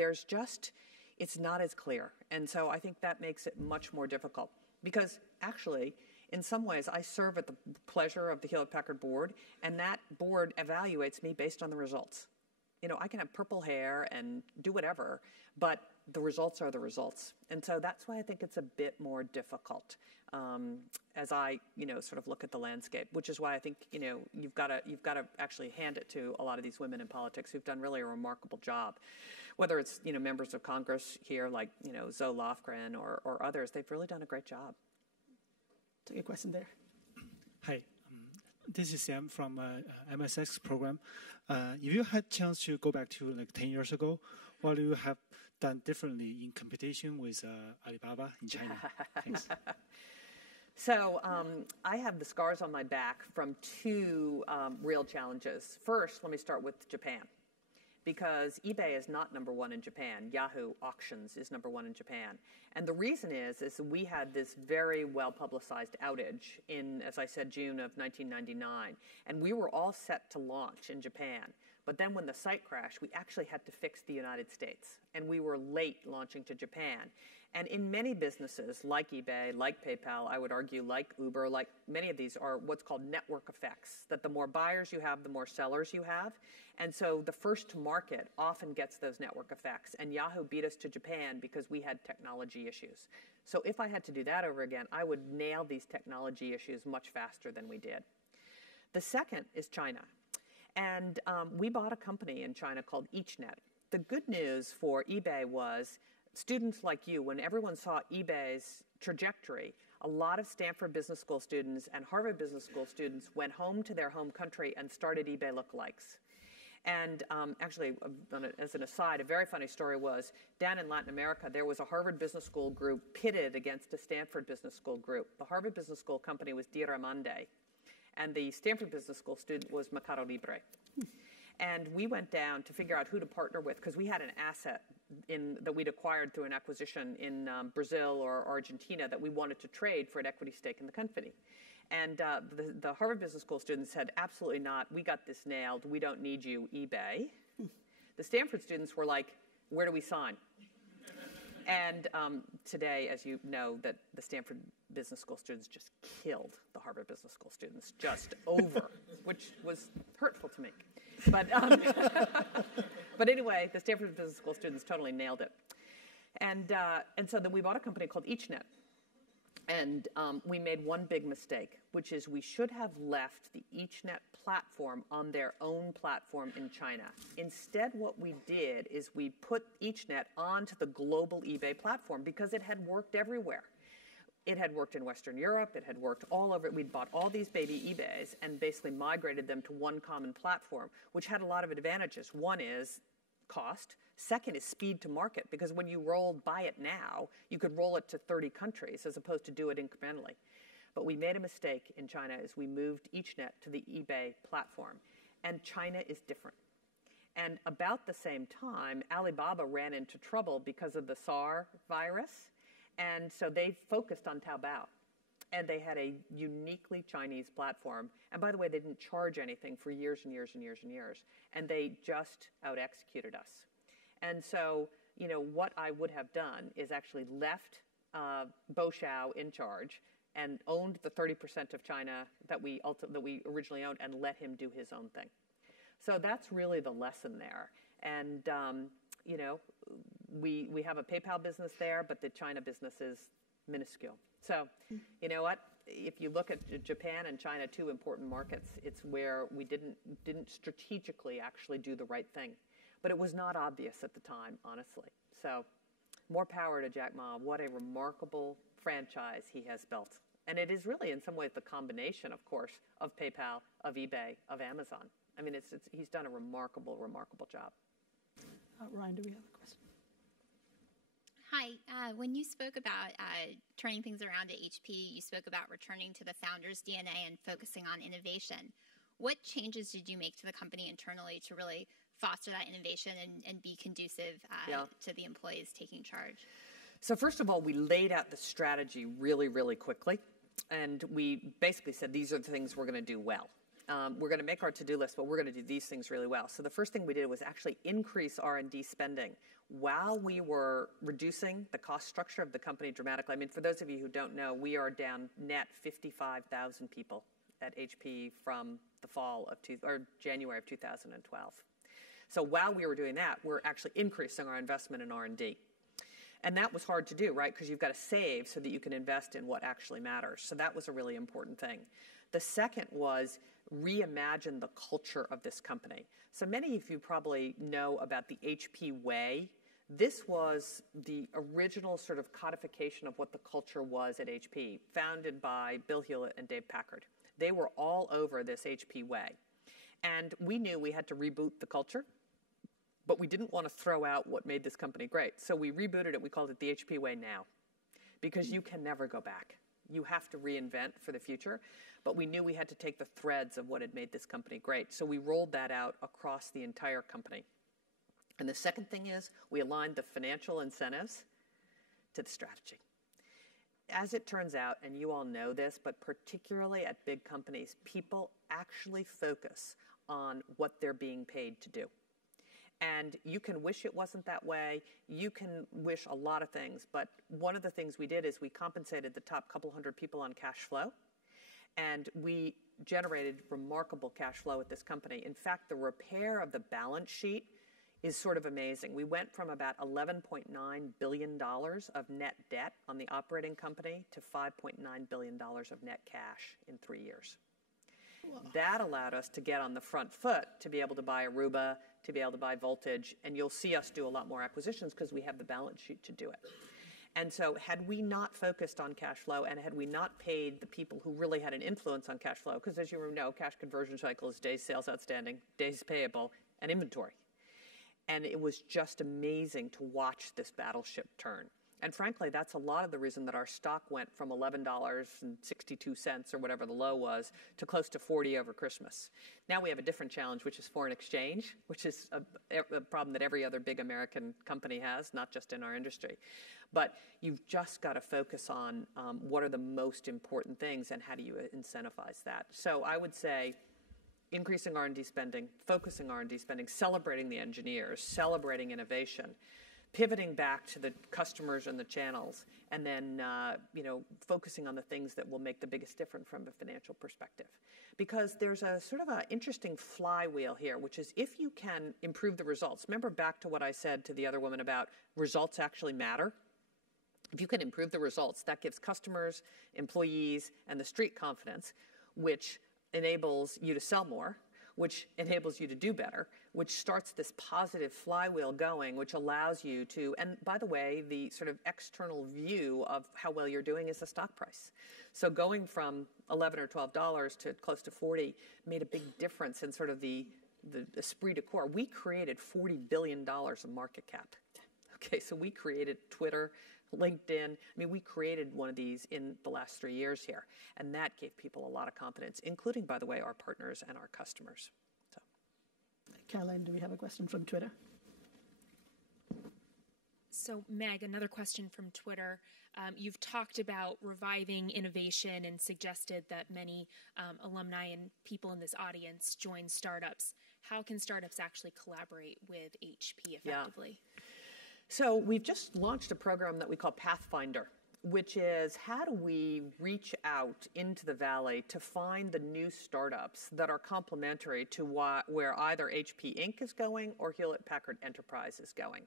it's not as clear. And so I think that makes it much more difficult. Because actually, in some ways, I serve at the pleasure of the Hewlett-Packard board, and that board evaluates me based on the results. You know, I can have purple hair and do whatever, but the results are the results. And so that's why I think it's a bit more difficult as I, sort of look at the landscape, which is why I think, you've got to actually hand it to a lot of these women in politics who've done really a remarkable job. Whether it's, members of Congress here like, Zoe Lofgren or others, they've really done a great job. Take a question there. Hi, this is Sam from MSX program. If you had chance to go back to like 10 years ago, what do you have done differently in competition with Alibaba in China? Thanks. So I have the scars on my back from two real challenges. First, let me start with Japan. Because eBay is not number one in Japan. Yahoo Auctions is number one in Japan. And the reason is we had this very well-publicized outage in, as I said, June of 1999. And we were all set to launch in Japan. But then when the site crashed, we actually had to fix the United States. And we were late launching to Japan. And in many businesses, like eBay, like PayPal, I would argue, like Uber, like many of these are what's called network effects, that the more buyers you have, the more sellers you have. And so the first to market often gets those network effects. And Yahoo beat us to Japan because we had technology issues. So if I had to do that over again, I would nail these technology issues much faster than we did. The second is China. And we bought a company in China called EachNet. The good news for eBay was students like you, when everyone saw eBay's trajectory, a lot of Stanford Business School students and Harvard Business School students went home to their home country and started eBay lookalikes. And actually, as an aside, a very funny story was down in Latin America, there was a Harvard Business School group pitted against a Stanford Business School group. The Harvard Business School company was Diramande, and the Stanford Business School student was Mercado Libre. And we went down to figure out who to partner with because we had an asset that we'd acquired through an acquisition in Brazil or Argentina that we wanted to trade for an equity stake in the company. And the Harvard Business School students said, absolutely not. We got this nailed. We don't need you, eBay. The Stanford students were like, where do we sign? And today, as you know, that the Stanford Business School students just killed the Harvard Business School students just over, which was hurtful to me. But, but anyway, the Stanford Business School students totally nailed it. And so then we bought a company called EachNet. And we made one big mistake, which is we should have left the EachNet platform on their own platform in China. Instead, what we did is we put EachNet onto the global eBay platform because it had worked everywhere. It had worked in Western Europe. It had worked all over. We'd bought all these baby eBays and basically migrated them to one common platform, which had a lot of advantages. One is cost. Second is speed to market, because when you buy it now, you could roll it to 30 countries as opposed to do it incrementally. But we made a mistake in China as we moved EachNet to the eBay platform. And China is different. And about the same time, Alibaba ran into trouble because of the SARS virus. And so they focused on Taobao. And they had a uniquely Chinese platform. And by the way, they didn't charge anything for years and years and years and years. And they just out-executed us. And so, you know, what I would have done is actually left Bo Xiao in charge and owned the 30% of China that we originally owned and let him do his own thing. So that's really the lesson there. And, you know, we have a PayPal business there, but the China business is minuscule. So, you know what? If you look at Japan and China, two important markets, it's where we didn't strategically actually do the right thing. But it was not obvious at the time, honestly. So, more power to Jack Ma. What a remarkable franchise he has built. And it is really, in some ways, the combination, of course, of PayPal, of eBay, of Amazon. I mean, he's done a remarkable, remarkable job. Ryan, do we have a question? Hi. When you spoke about turning things around at HP, you spoke about returning to the founder's DNA and focusing on innovation. What changes did you make to the company internally to really foster that innovation and be conducive to the employees taking charge? So first of all, we laid out the strategy really, really quickly. And we basically said, these are the things we're going to do well. We're going to make our to-do list, but we're going to do these things really well. So the first thing we did was actually increase R&D spending while we were reducing the cost structure of the company dramatically. I mean, for those of you who don't know, we are down net 55,000 people at HP from the January of 2012. So while we were doing that, we're actually increasing our investment in R&D. And that was hard to do, right? Because you've got to save so that you can invest in what actually matters. So that was a really important thing. The second was reimagine the culture of this company. So many of you probably know about the HP way. This was the original sort of codification of what the culture was at HP, founded by Bill Hewlett and Dave Packard. They were all over this HP way. And we knew we had to reboot the culture, but we didn't want to throw out what made this company great. So we rebooted it. We called it the HP way now, because you can never go back. You have to reinvent for the future. But we knew we had to take the threads of what had made this company great. So we rolled that out across the entire company. And the second thing is we aligned the financial incentives to the strategy. As it turns out, and you all know this, but particularly at big companies, people actually focus on what they're being paid to do. And you can wish it wasn't that way. You can wish a lot of things. But one of the things we did is we compensated the top couple hundred people on cash flow. And we generated remarkable cash flow at this company. In fact, the repair of the balance sheet is sort of amazing. We went from about $11.9 billion of net debt on the operating company to $5.9 billion of net cash in 3 years. Whoa. That allowed us to get on the front foot to be able to buy Aruba, to be able to buy Voltage, and you'll see us do a lot more acquisitions because we have the balance sheet to do it. And so had we not focused on cash flow and had we not paid the people who really had an influence on cash flow, because as you know, cash conversion cycle is days sales outstanding, days payable, and inventory. And it was just amazing to watch this battleship turn. And frankly, that's a lot of the reason that our stock went from $11.62 or whatever the low was to close to 40 over Christmas. Now we have a different challenge, which is foreign exchange, which is a problem that every other big American company has, not just in our industry. But you've just got to focus on what are the most important things and how do you incentivize that. So I would say increasing R&D spending, focusing R&D spending, celebrating the engineers, celebrating innovation, pivoting back to the customers and the channels, and then focusing on the things that will make the biggest difference from a financial perspective. Because there's a sort of an interesting flywheel here, which is if you can improve the results. Remember back to what I said to the other woman about results actually matter? If you can improve the results, that gives customers, employees, and the street confidence, which enables you to sell more, which enables you to do better, which starts this positive flywheel going, which allows you to, and by the way, the sort of external view of how well you're doing is the stock price. So going from $11 or $12 to close to 40 made a big difference in sort of the esprit de corps. We created $40 billion of market cap. Okay, so we created Twitter, LinkedIn. I mean, we created one of these in the last 3 years here, and that gave people a lot of confidence, including, by the way, our partners and our customers. So, thank Caroline, do we have a question from Twitter? So, Meg, another question from Twitter. You've talked about reviving innovation and suggested that many alumni and people in this audience join startups. How can startups actually collaborate with HP effectively? Yeah. So we've just launched a program that we call Pathfinder, which is how do we reach out into the Valley to find the new startups that are complementary to where either HP Inc. is going or Hewlett-Packard Enterprise is going.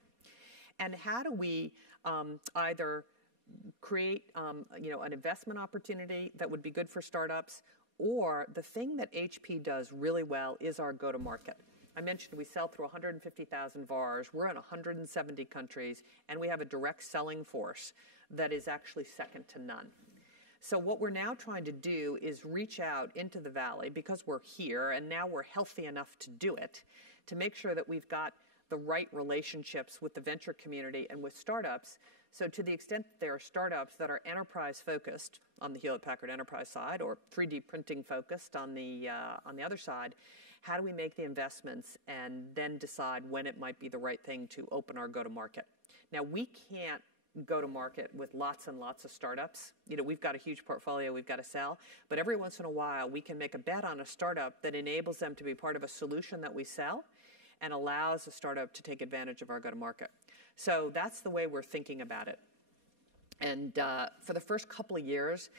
And how do we either create an investment opportunity that would be good for startups, or the thing that HP does really well is our go-to-market. I mentioned we sell through 150,000 VARs. We're in 170 countries, and we have a direct selling force that is actually second to none. So what we're now trying to do is reach out into the Valley, because we're here, and now we're healthy enough to do it, to make sure that we've got the right relationships with the venture community and with startups. So to the extent that there are startups that are enterprise-focused on the Hewlett-Packard Enterprise side, or 3D printing-focused on the other side, how do we make the investments and then decide when it might be the right thing to open our go-to-market? Now, we can't go to market with lots and lots of startups. We've got a huge portfolio we've got to sell, but every once in a while we can make a bet on a startup that enables them to be part of a solution that we sell and allows a startup to take advantage of our go-to-market. So that's the way we're thinking about it. And for the first couple of years,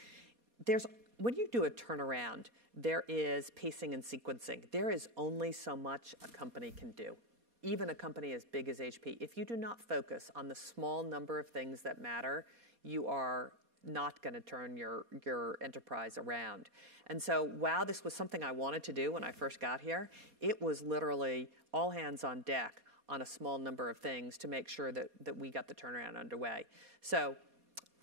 when you do a turnaround, there is pacing and sequencing. There is only so much a company can do, even a company as big as HP. If you do not focus on the small number of things that matter, you are not going to turn your enterprise around. And so while this was something I wanted to do when I first got here, it was literally all hands on deck on a small number of things to make sure that we got the turnaround underway. So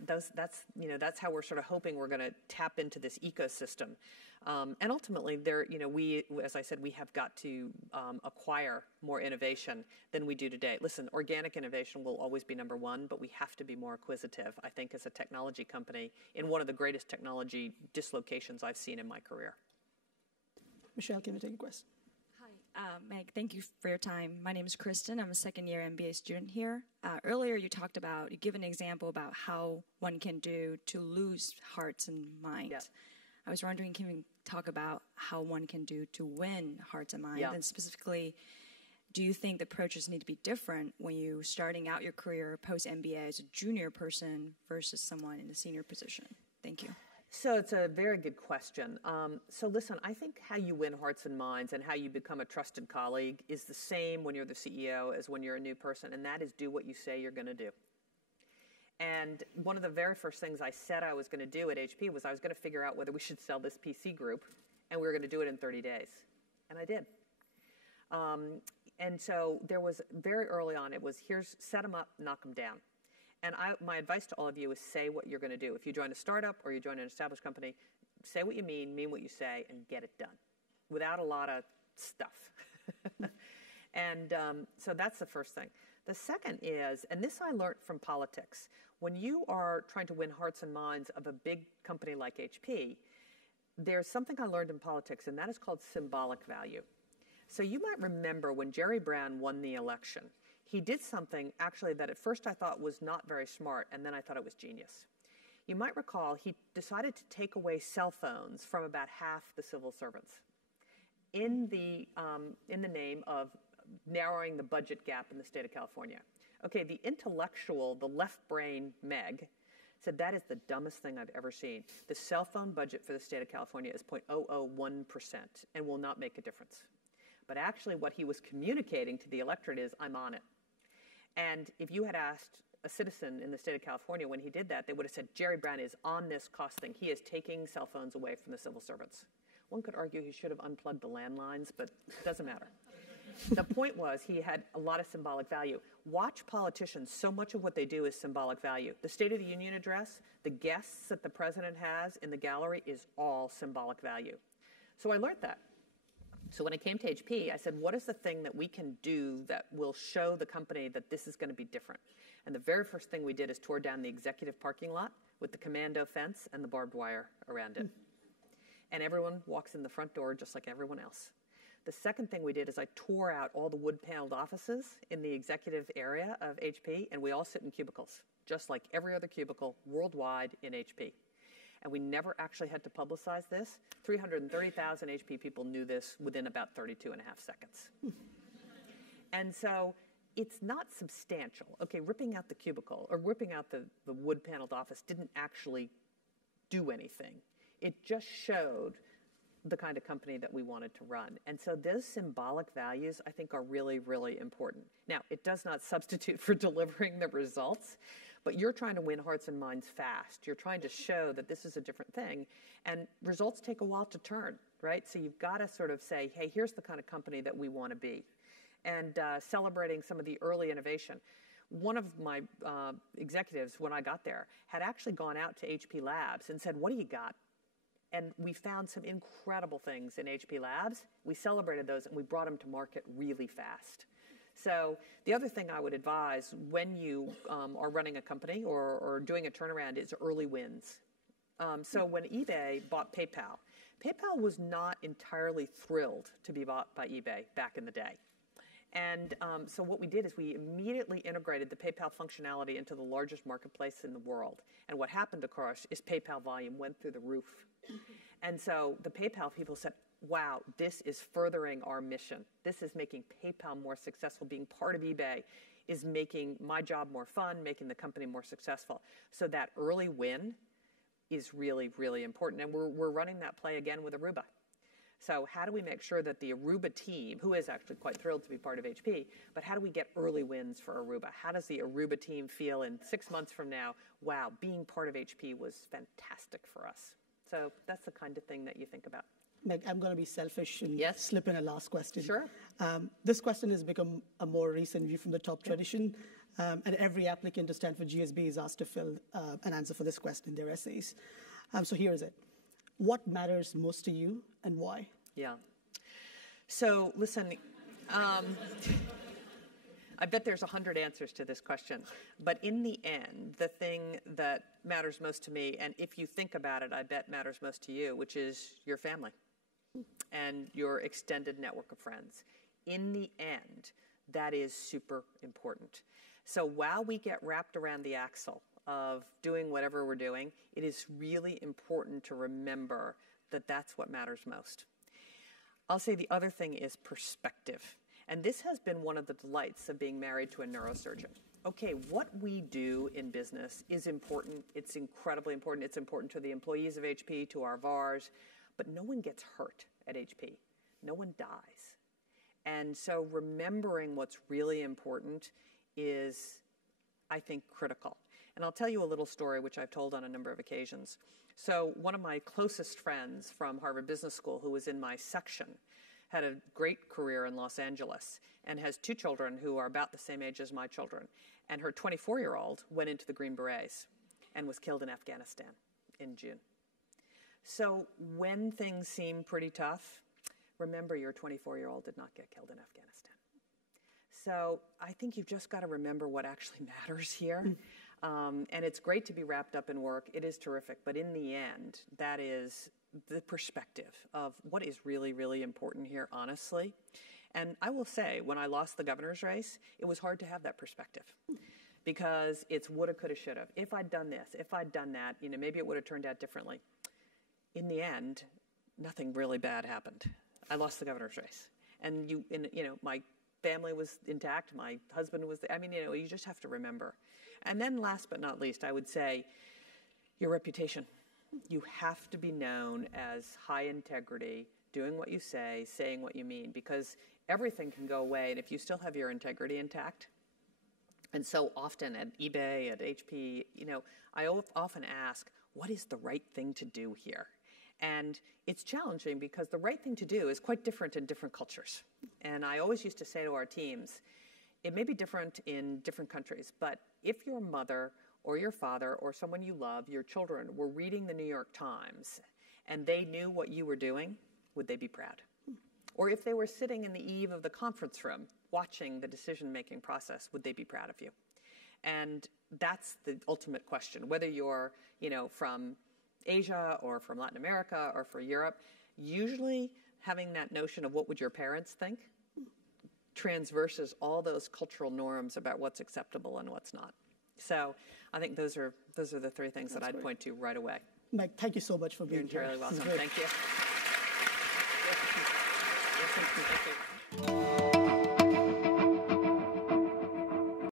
that's how we're sort of hoping we're going to tap into this ecosystem. And ultimately, as I said, we have got to acquire more innovation than we do today. Listen, organic innovation will always be number one, but we have to be more acquisitive, I think, as a technology company in one of the greatest technology dislocations I've seen in my career. Michelle, can you take a question? Hi, Meg, thank you for your time. My name is Kristen. I'm a second-year MBA student here. Earlier, you gave an example about how one can do to lose hearts and minds. Yeah. I was wondering, can we talk about how one can do to win hearts and minds? Yeah. And specifically, do you think the approaches need to be different when you're starting out your career post-MBA as a junior person versus someone in a senior position? Thank you. So it's a very good question. So listen, I think how you win hearts and minds and how you become a trusted colleague is the same when you're the CEO as when you're a new person, and that is do what you say you're going to do. And one of the very first things I said I was going to do at HP was I was going to figure out whether we should sell this PC group, and we were going to do it in 30 days. And I did. And so there was, very early on, it was, set them up, knock them down. And my advice to all of you is say what you're going to do. If you join a startup or you join an established company, say what you mean what you say, and get it done without a lot of stuff. And so that's the first thing. The second is, and this I learned from politics, when you are trying to win hearts and minds of a big company like HP, there's something I learned in politics, and that is called symbolic value. So you might remember when Jerry Brown won the election, he did something actually that at first I thought was not very smart, and then I thought it was genius. You might recall he decided to take away cell phones from about half the civil servants in the name of narrowing the budget gap in the state of California. Okay, the intellectual, the left brain Meg, said that is the dumbest thing I've ever seen. The cell phone budget for the state of California is 0.001% and will not make a difference. But actually what he was communicating to the electorate is, I'm on it. And if you had asked a citizen in the state of California when he did that, they would have said, Jerry Brown is on this cost thing. He is taking cell phones away from the civil servants. One could argue he should have unplugged the landlines, but it doesn't matter. The point was he had a lot of symbolic value. Watch politicians. So much of what they do is symbolic value. The State of the Union address, the guests that the president has in the gallery is all symbolic value. So I learned that. So when I came to HP, I said, what is the thing that we can do that will show the company that this is going to be different? And the very first thing we did is tore down the executive parking lot with the commando fence and the barbed wire around it. And everyone walks in the front door just like everyone else. The second thing we did is I tore out all the wood-paneled offices in the executive area of HP, and we all sit in cubicles, just like every other cubicle worldwide in HP. And we never actually had to publicize this. 330,000 HP people knew this within about 32 and a half seconds. And so it's not substantial. Okay, ripping out the cubicle or ripping out the wood-paneled office didn't actually do anything. It just showed the kind of company that we wanted to run. And so those symbolic values, I think, are really, really important. Now, it does not substitute for delivering the results, but you're trying to win hearts and minds fast. You're trying to show that this is a different thing. And results take a while to turn, right? So you've got to sort of say, hey, here's the kind of company that we want to be. And celebrating some of the early innovation. One of my executives, when I got there, had actually gone out to HP Labs and said, what do you got? And we found some incredible things in HP Labs. We celebrated those, and we brought them to market really fast. So the other thing I would advise when you are running a company or doing a turnaround is early wins. So when eBay bought PayPal, PayPal was not entirely thrilled to be bought by eBay back in the day. And so what we did is we immediately integrated the PayPal functionality into the largest marketplace in the world. And what happened, of course, is PayPal volume went through the roof. And so the PayPal people said, wow, this is furthering our mission. This is making PayPal more successful. Being part of eBay is making my job more fun, making the company more successful. So that early win is really, really important. And we're running that play again with Aruba. So how do we make sure that the Aruba team, who is actually quite thrilled to be part of HP, but how do we get early wins for Aruba? How does the Aruba team feel in 6 months from now? Wow, being part of HP was fantastic for us. So that's the kind of thing that you think about. Meg, I'm going to be selfish and Yes. slip in a last question. Sure. This question has become a more recent view from the top tradition, and every applicant to Stanford GSB is asked to fill an answer for this question in their essays. So here is it. What matters most to you and why? Yeah. So listen, I bet there's 100 answers to this question. But in the end, the thing that matters most to me, and if you think about it, I bet matters most to you, which is your family and your extended network of friends. In the end, that is super important. So while we get wrapped around the axle of doing whatever we're doing, it is really important to remember that that's what matters most. I'll say the other thing is perspective. And this has been one of the delights of being married to a neurosurgeon. Okay, what we do in business is important. It's incredibly important. It's important to the employees of HP, to our VARs, but no one gets hurt at HP. No one dies. And so remembering what's really important is, I think, critical. And I'll tell you a little story, which I've told on a number of occasions. So one of my closest friends from Harvard Business School, who was in my section, had a great career in Los Angeles and has 2 children who are about the same age as my children. And her 24-year-old went into the Green Berets and was killed in Afghanistan in June. So when things seem pretty tough, remember your 24-year-old did not get killed in Afghanistan. So I think you've just got to remember what actually matters here. And it's great to be wrapped up in work. It is terrific. But in the end, that is the perspective of what is really, really important here, honestly. And I will say, when I lost the governor's race, it was hard to have that perspective because it's woulda, coulda, shoulda. If I'd done this, if I'd done that, maybe it would have turned out differently. In the end, nothing really bad happened. I lost the governor's race. And my family was intact. My husband was there. You just have to remember. And then last but not least, I would say your reputation. You have to be known as high integrity, doing what you say, saying what you mean, because everything can go away. And if you still have your integrity intact, and so often at eBay, at HP, I often ask, what is the right thing to do here? And it's challenging because the right thing to do is quite different in different cultures. And I always used to say to our teams, it may be different in different countries, but if your mother or your father or someone you love, your children, were reading the New York Times and they knew what you were doing, would they be proud? Or if they were sitting in the eve of the conference room watching the decision-making process, would they be proud of you? And that's the ultimate question. Whether you're, from Asia or from Latin America or from Europe, usually having that notion of what would your parents think transverses all those cultural norms about what's acceptable and what's not. So I think those are the three things that I'd point to right away. Meg, thank you so much for being You're here. entirely welcome. This is great. Thank you. Thank you.